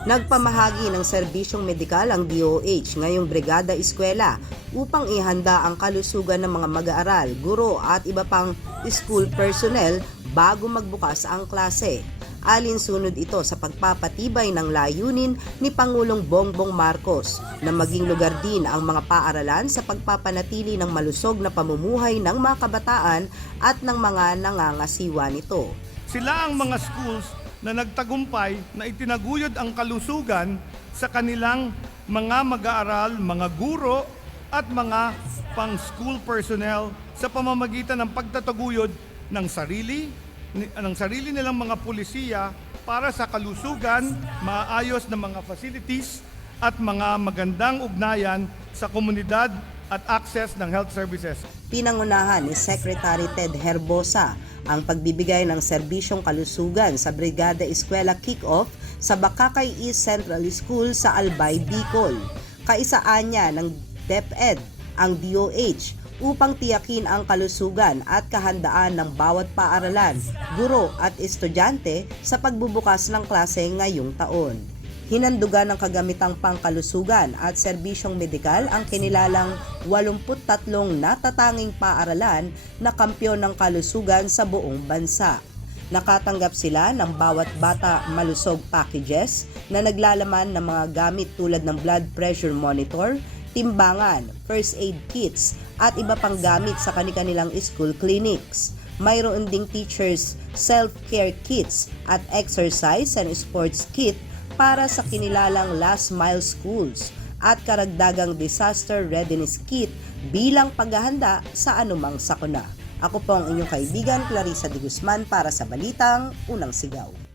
Nagpamahagi ng serbisyong medikal ang DOH ngayong Brigada Eskwela upang ihanda ang kalusugan ng mga mag-aaral, guro at iba pang school personnel bago magbukas ang klase. Alinsunod ito sa pagpapatibay ng layunin ni Pangulong Bongbong Marcos na maging lugar din ang mga paaralan sa pagpapanatili ng malusog na pamumuhay ng mga kabataan at ng mga nangangasiwa nito. Sila ang mga schools na nagtagumpay na itinaguyod ang kalusugan sa kanilang mga mag-aaral, mga guro at mga pang-school personnel sa pamamagitan ng pagtataguyod ng sarili ng sarili nilang mga pulisiya para sa kalusugan, maayos na mga facilities at mga magandang ugnayan sa komunidad at access ng health services. Pinangunahan ni Secretary Ted Herbosa ang pagbibigay ng serbisyong kalusugan sa Brigada Eskwela Kick-Off sa Bakakay East Central School sa Albay, Bicol. Kaisaan niya ng DepEd ang DOH upang tiyakin ang kalusugan at kahandaan ng bawat paaralan, guro at estudyante sa pagbubukas ng klase ngayong taon. Hinandugan ng kagamitang pangkalusugan at serbisyong medikal ang kinilalang 83 natatanging paaralan na kampyon ng kalusugan sa buong bansa. Nakatanggap sila ng bawat bata malusog packages na naglalaman ng mga gamit tulad ng blood pressure monitor, timbangan, first aid kits at iba pang gamit sa kanilang school clinics. Mayroon ding teachers self-care kits at exercise and sports kit para sa kinilalang last mile schools at karagdagang disaster readiness kit bilang paghahanda sa anumang sakuna. Ako po ang inyong kaibigan Clarissa de Guzman para sa Balitang Unang Sigaw.